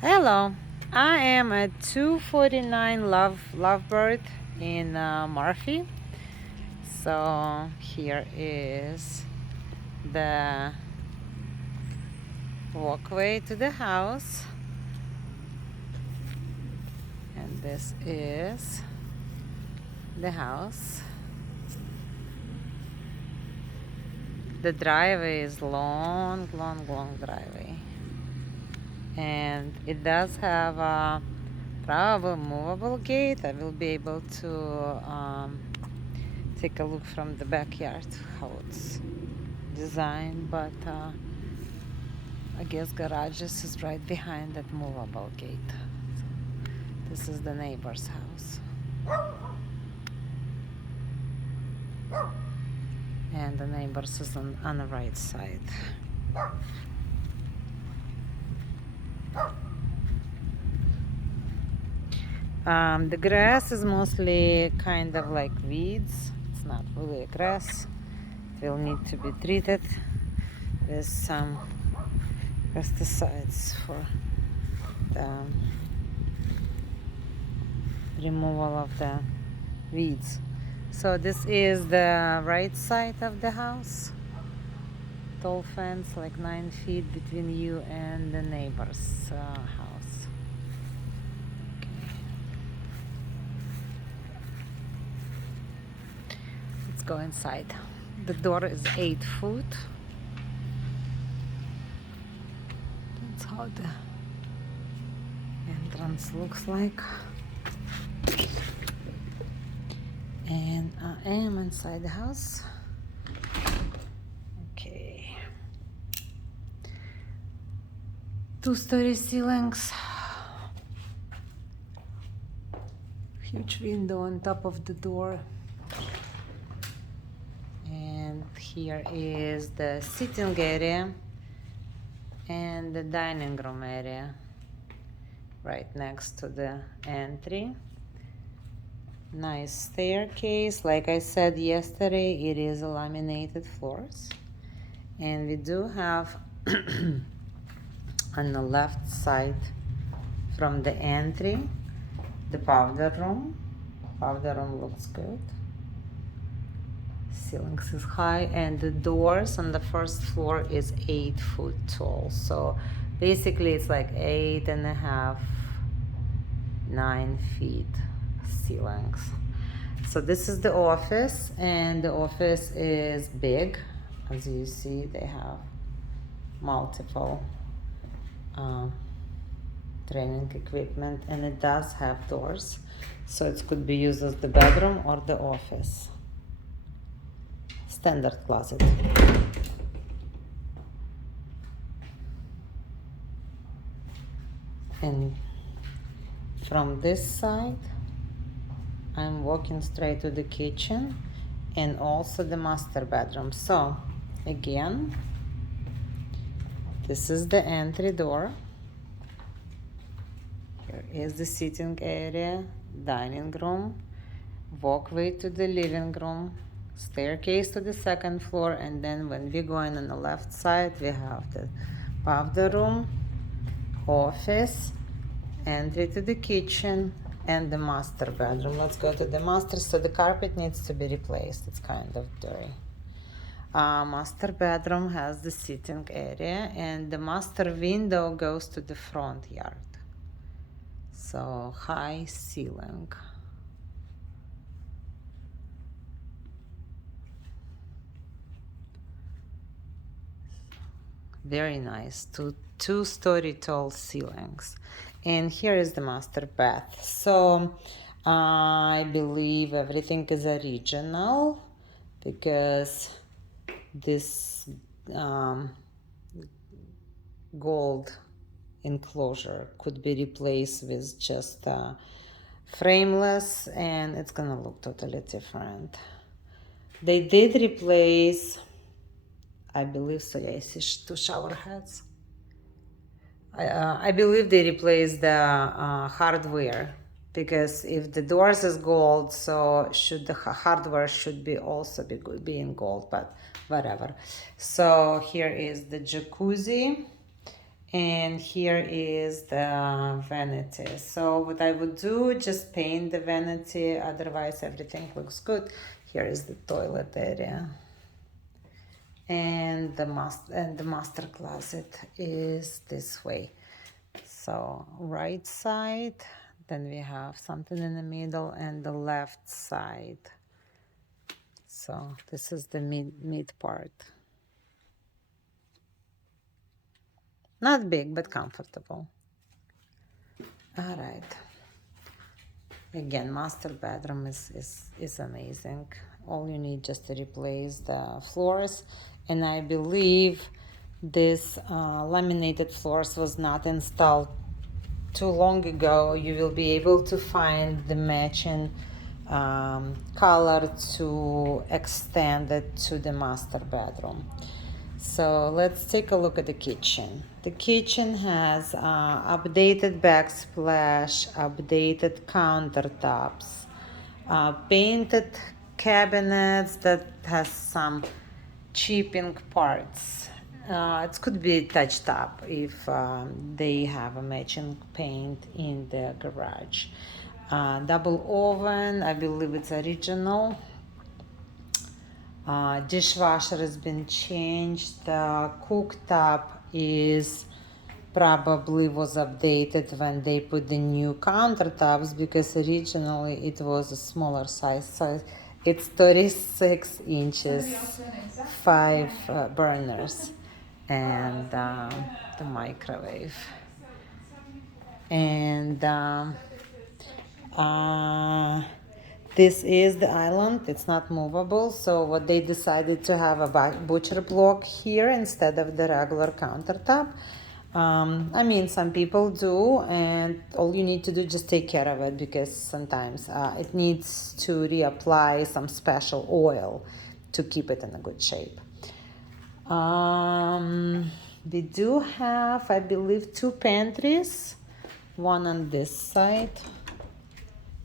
Hello, I am at 249 Lovebird in Murphy. So here is the walkway to the house, and this is the house. The driveway is long, long, long driveway, and it does have a probably movable gate. I will be able to take a look from the backyard how it's designed, but I guess garages is right behind that movable gate. This is the neighbor's house, and the neighbor's is on the right side. The grass is mostly kind of like weeds. It's not really a grass. It will need to be treated with some pesticides for the removal of the weeds. So this is the right side of the house. Tall fence, like 9 feet between you and the neighbor's house. Okay. Let's go inside. The door is 8 foot. That's how the entrance looks like. And I am inside the house. Okay. 2-story ceilings. Huge window on top of the door. And here is the sitting area and the dining room area right next to the entry. Nice staircase. Like I said yesterday, it is laminated floors. And we do have on the left side from the entry the powder room. Powder room looks good. Ceilings is high, and the doors on the first floor is 8 foot tall. So basically it's like 8.5, 9 feet ceilings. So this is the office, and the office is big. As you see, they have multiple training equipment, and it does have doors, so it could be used as the bedroom or the office. Standard closet. And from this side I'm walking straight to the kitchen and also the master bedroom. So again, this is the entry door. Here is the sitting area, dining room, walkway to the living room, staircase to the second floor, and then when we're going on the left side, we have the powder room, office, entry to the kitchen, and the master bedroom. Let's go to the master. So the carpet needs to be replaced. It's kind of dirty. Master bedroom has the sitting area, and the master window goes to the front yard. So high ceiling. Very nice. Two-story tall ceilings. And here is the master bath. So I believe everything is original because this gold enclosure could be replaced with just frameless, and it's gonna look totally different. They did replace, I believe so, yeah, I see 2 shower heads. I believe they replaced the hardware, because if the doors is gold, so should the hardware should be also be in gold, but whatever. So here is the jacuzzi, And here is the vanity. So what I would do, just paint the vanity, otherwise everything looks good. Here is the toilet area. And the master closet is this way. So right side, then we have something in the middle, and the left side. So this is the mid part. Not big, but comfortable. All right. Again, master bedroom is amazing. All you need just to replace the floors, and I believe this laminated floors was not installed too long ago. You will be able to find the matching color to extend it to the master bedroom. So let's take a look at the kitchen. The kitchen has updated backsplash, updated countertops, painted cabinets that has some chipping parts. It could be touched up if they have a matching paint in the garage. Double oven, I believe it's original. Dishwasher has been changed. The cooktop is probably was updated when they put the new countertops, because originally it was a smaller size. So it's 36 inches, 5 burners, and the microwave. And this is the island. It's not movable, so what they decided to have a butcher block here instead of the regular countertop. I mean, some people do, and all you need to do is just take care of it, because sometimes it needs to reapply some special oil to keep it in a good shape. We do have, I believe, 2 pantries, one on this side,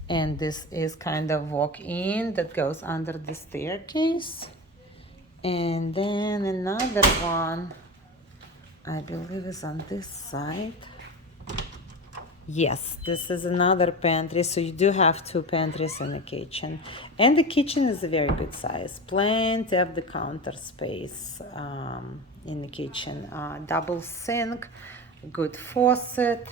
and this is kind of walk-in that goes under the staircase, and then another one, I believe, is on this side. Yes, this is another pantry. So you do have 2 pantries in the kitchen, and the kitchen is a very good size. Plenty of the counter space in the kitchen. Double sink, good faucet,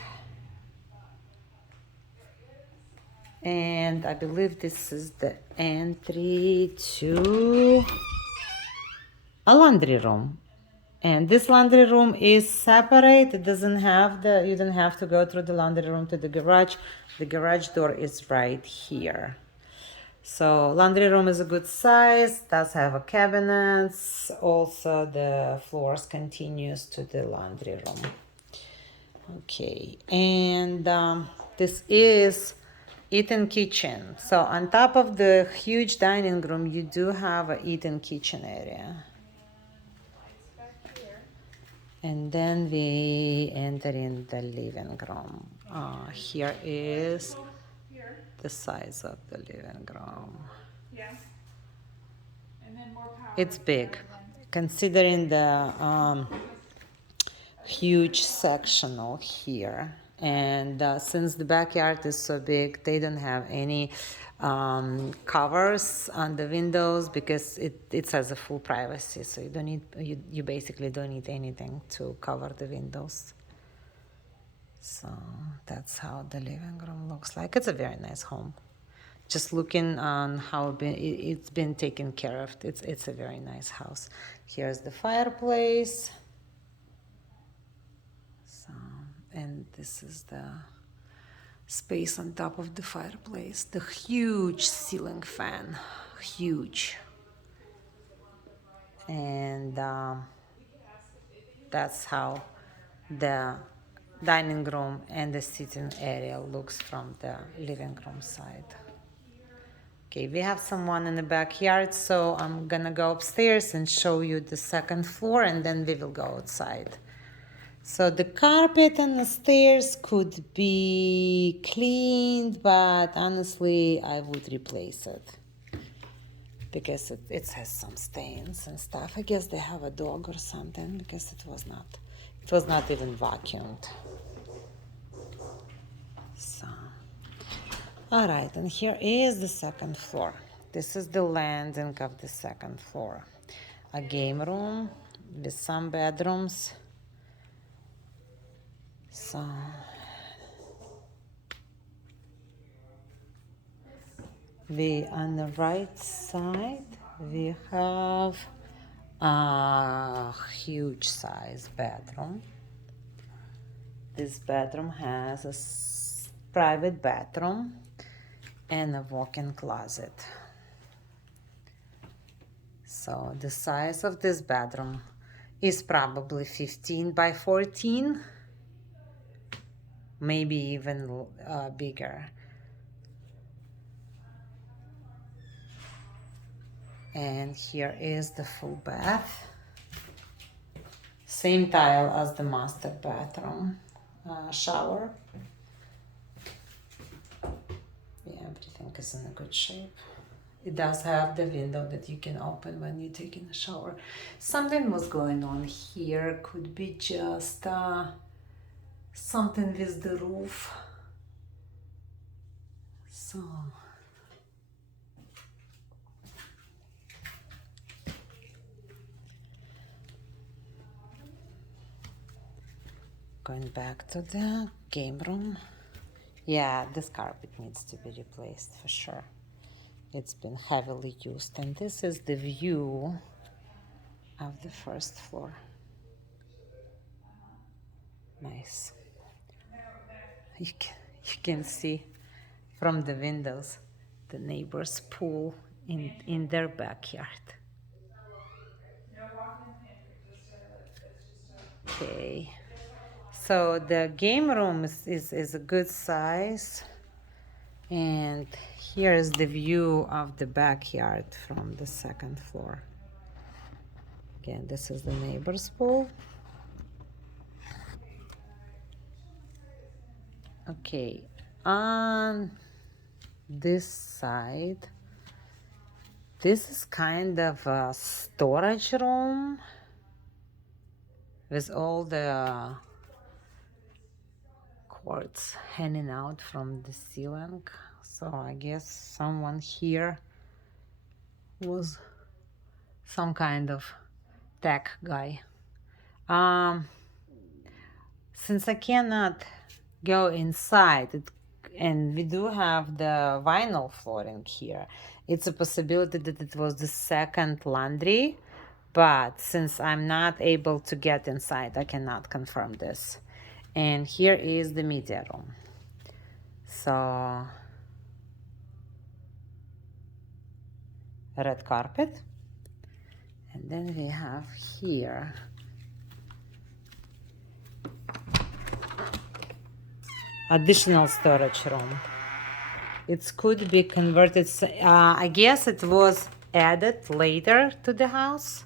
and I believe this is the entry to a laundry room. And this laundry room is separate. It doesn't have you don't have to go through the laundry room to the garage. The garage door is right here. So laundry room is a good size, does have a cabinets. Also the floors continues to the laundry room. Okay, and this is eat-in kitchen. So on top of the huge dining room, you do have a eat-in kitchen area. And then we enter in the living room. Here is the size of the living room. It's big, considering the huge sectional here. And since the backyard is so big, they don't have any covers on the windows, because it has a full privacy. So you don't need you basically don't need anything to cover the windows. So that's how the living room looks like. It's a very nice home. Just looking on how it's been taken care of. It's a very nice house. Here's the fireplace. So, and this is the space on top of the fireplace. The huge ceiling fan, huge. And that's how the dining room and the sitting area looks from the living room side. Okay, we have someone in the backyard, so I'm gonna go upstairs and show you the second floor, and then we will go outside. So the carpet on the stairs could be cleaned, but honestly, I would replace it, because it has some stains and stuff. I guess they have a dog or something, because it was not It was not even vacuumed. So, all right, and here is the second floor. This is the landing of the second floor. A game room with some bedrooms. So, on the right side, we have a huge size bedroom. This bedroom has a private bathroom and a walk-in closet. So the size of this bedroom is probably 15 by 14, maybe even bigger. And here is the full bath. Same tile as the master bathroom. Shower. Yeah, everything is in a good shape. It does have the window that you can open when you're taking a shower. Something was going on here. Could be just something with the roof. So going back to the game room. Yeah, this carpet needs to be replaced for sure. It's been heavily used, and this is the view of the first floor. Nice. You can see from the windows the neighbor's pool in their backyard. Okay, so the game room is a good size, and here is the view of the backyard from the second floor. Again, this is the neighbor's pool. Okay, on this side, this is kind of a storage room with all the cords hanging out from the ceiling. So I guess someone here was some kind of tech guy. Since I cannot go inside, and we do have the vinyl flooring here, it's a possibility that it was the second laundry, but since I'm not able to get inside, I cannot confirm this. And here is the media room. So, red carpet. And then we have here additional storage room. It could be converted. I guess it was added later to the house.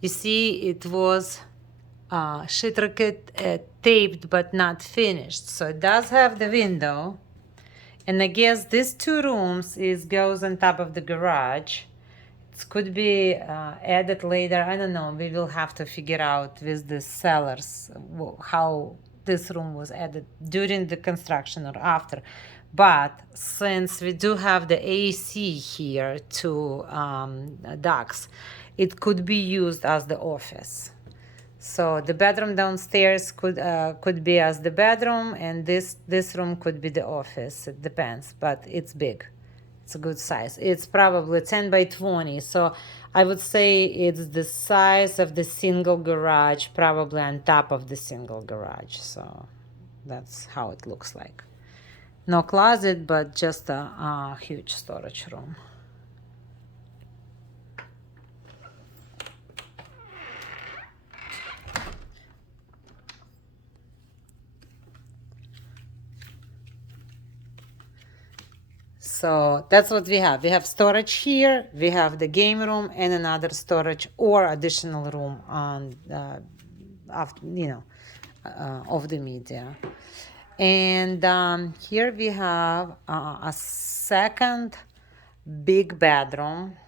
You see, it was sheetrock taped but not finished. So it does have the window. And I guess these two rooms goes on top of the garage. It could be added later. I don't know. We will have to figure out with the sellers how this room was added during the construction or after. But since we do have the AC here, two ducts, it could be used as the office. So the bedroom downstairs could be as the bedroom, and this room could be the office. It depends, but it's big. It's a good size. It's probably 10 by 20. So I would say it's the size of the single garage, probably on top of the single garage. So that's how it looks like. No closet, but just a huge storage room. So that's what we have. We have storage here. We have the game room and another storage or additional room on, of the media. And here we have a second big bedroom.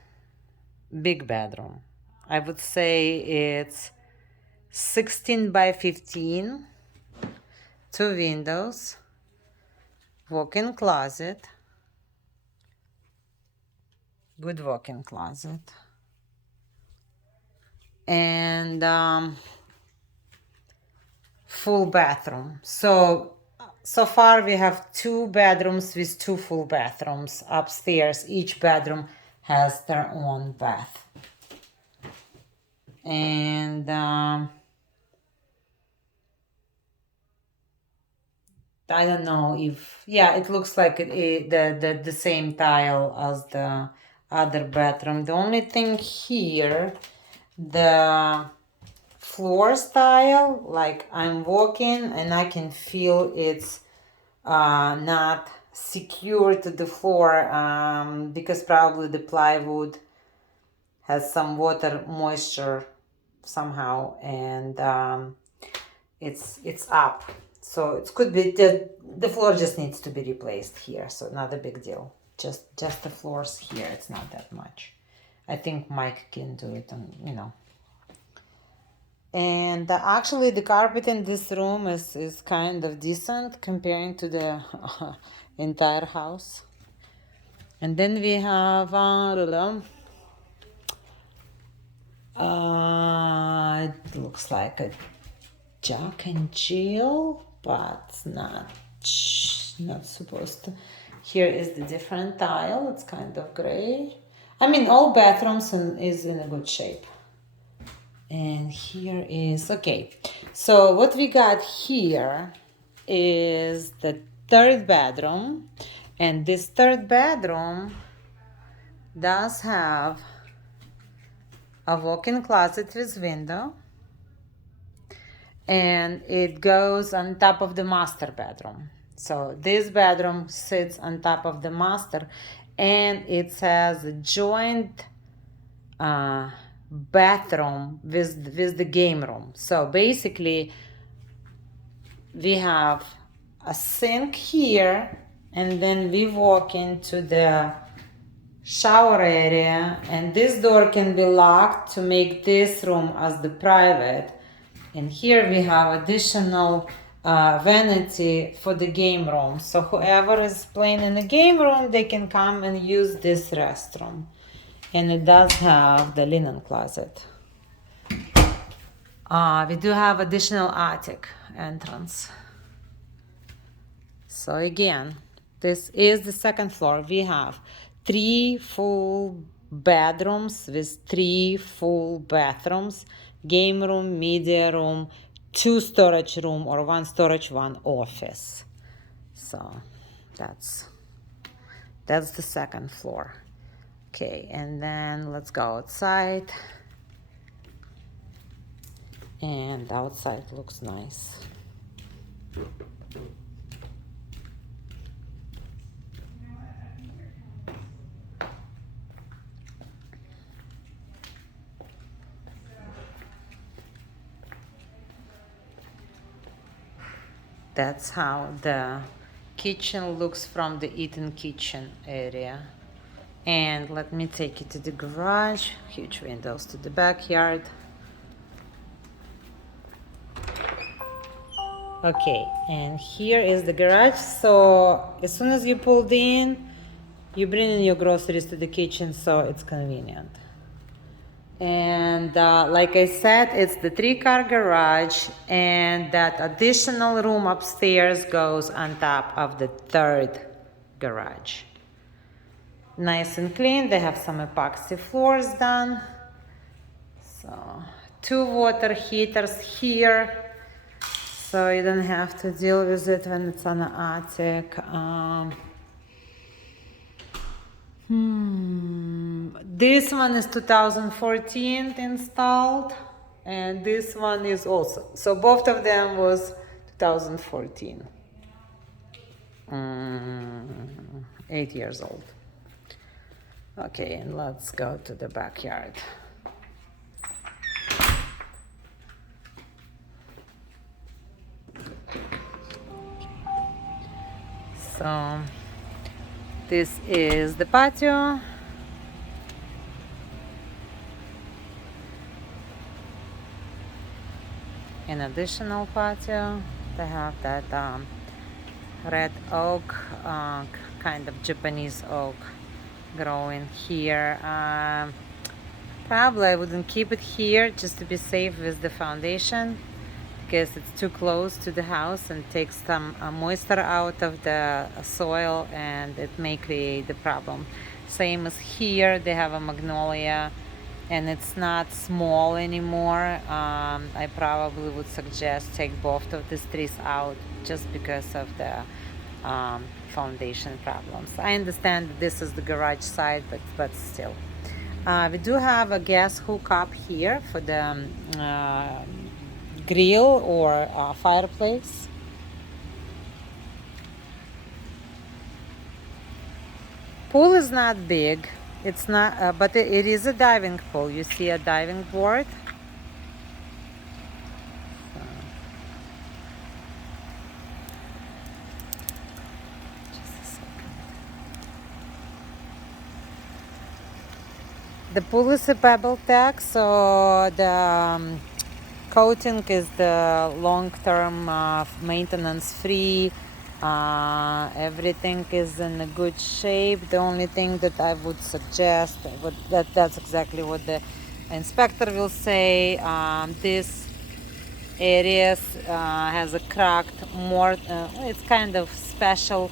Big bedroom. I would say it's 16 by 15, 2 windows, walk-in closet, good walk-in closet, and full bathroom. So far we have 2 bedrooms with 2 full bathrooms upstairs. Each bedroom has their own bath. And I don't know if, yeah, it looks like the same tile as the other bedroom. The only thing here, the floor style, like I'm walking and I can feel it's not secure to the floor, because probably the plywood has some water moisture somehow, and it's up, so it could be the floor just needs to be replaced here, so not a big deal. Just the floors here, it's not that much. I think Mike can do it, and and actually the carpet in this room is kind of decent comparing to the entire house. And then we have it looks like a Jack and Jill, but not supposed to. Here is the different tile. It's kind of gray. I mean, all bathrooms is in a good shape. And here is, okay, so what we got here is the 3rd bedroom, and this 3rd bedroom does have a walk-in closet with window, and it goes on top of the master bedroom. So this bedroom sits on top of the master, and it has a joint bathroom with the game room. So basically we have a sink here, and then we walk into the shower area, and this door can be locked to make this room as the private. And here we have additional vanity for the game room. So whoever is playing in the game room, they can come and use this restroom. And it does have the linen closet. We do have additional attic entrance. So again, this is the 2nd floor. We have 3 full bedrooms with 3 full bathrooms, game room, media room, 2 storage room, or 1 storage, 1 office. So that's the 2nd floor. Okay, and then let's go outside. And outside looks nice. That's how the kitchen looks from the eating kitchen area. And let me take you to the garage. Huge windows to the backyard. Okay, and here is the garage. So as soon as you pulled in, you bring in your groceries to the kitchen, so it's convenient. And like I said, it's the 3-car garage, and that additional room upstairs goes on top of the 3rd garage. Nice and clean. They have some epoxy floors done. So 2 water heaters here, so you don't have to deal with it when it's on the attic. This one is 2014 installed, and this one is also. So both of them was 2014. 8 years old. Okay, and let's go to the backyard. So this is the patio. an additional patio. They have that red oak, kind of Japanese oak growing here. Probably I wouldn't keep it here just to be safe with the foundation, because it's too close to the house and takes some moisture out of the soil, and it may create the problem. Same as here, they have a magnolia and it's not small anymore. I probably would suggest take both of these trees out just because of the foundation problems. I understand that this is the garage side, but still. We do have a gas hookup here for the grill or fireplace. Pool is not big. It's not, but it is a diving pool. You see a diving board. Just a second. The pool is a pebble tech, so the coating is the long-term maintenance free. Everything is in a good shape. The only thing that I would suggest, that's exactly what the inspector will say. This area has a cracked mortar. It's kind of special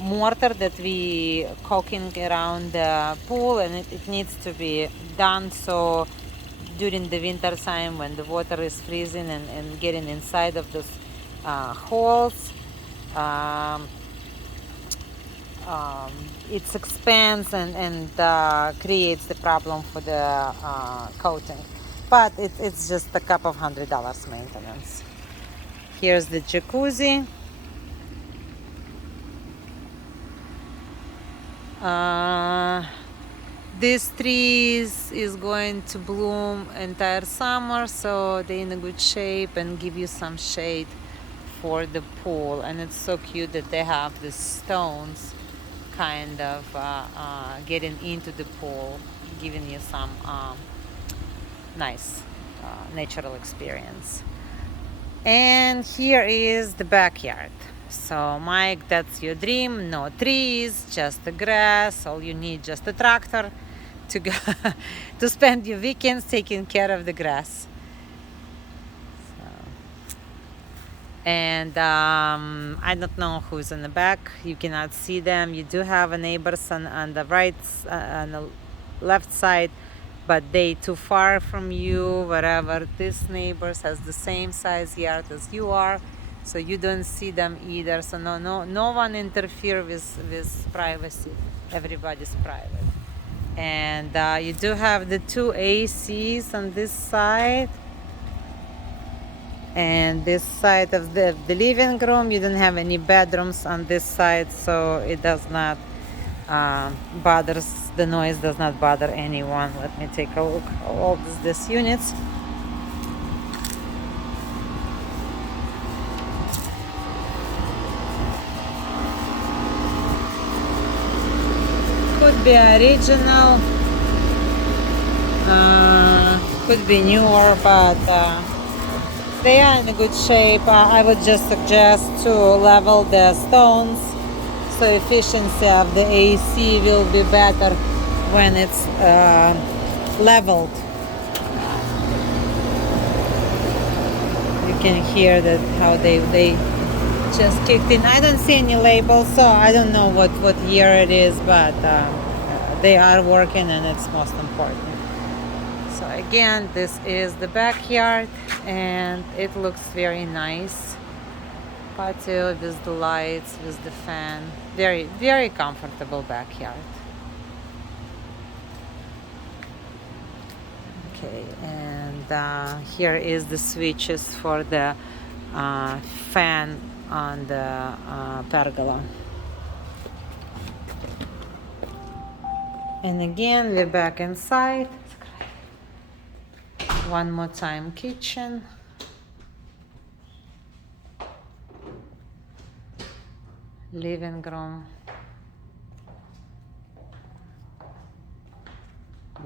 mortar that we caulking around the pool, and it needs to be done so during the winter time when the water is freezing and getting inside of those holes. It expands and creates the problem for the coating, but it's just a couple of $100 maintenance. Here's the jacuzzi. This tree is going to bloom entire summer, so they're in a good shape and give you some shade for the pool. And it's so cute that they have these stones kind of getting into the pool, giving you some nice natural experience. And here is the backyard. So Mike, that's your dream. No trees, just the grass. All you need, just a tractor to go to spend your weekends taking care of the grass. And I don't know who's in the back. You cannot see them. You do have a neighbors on the right, on the left side, but they too far from you. Wherever this neighbors has the same size yard as you are, so you don't see them either. So no one interfere with privacy. Everybody's private. And you do have the two ACs on this side. And this side of the living room, you don't have any bedrooms on this side, so it does not the noise does not bother anyone. Let me take a look at all these units. Could be original, could be newer, but they are in a good shape. I would just suggest to level the stones, so efficiency of the AC will be better when it's leveled. You can hear that how they just kicked in. I don't see any labels, so I don't know what year it is, but they are working, and it's most important. So again, this is the backyard, and it looks very nice. Patio with the lights, with the fan. Very, very comfortable backyard. Okay, and here is the switches for the fan on the pergola. And again, we're back inside. One more time, kitchen. Living room.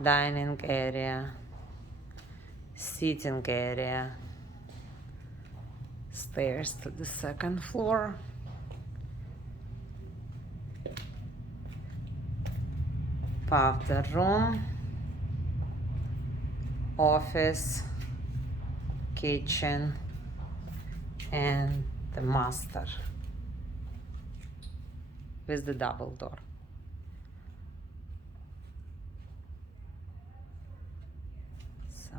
Dining area. Seating area. Stairs to the second floor. Powder room, office, kitchen, and the master with the double door. So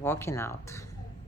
walking out.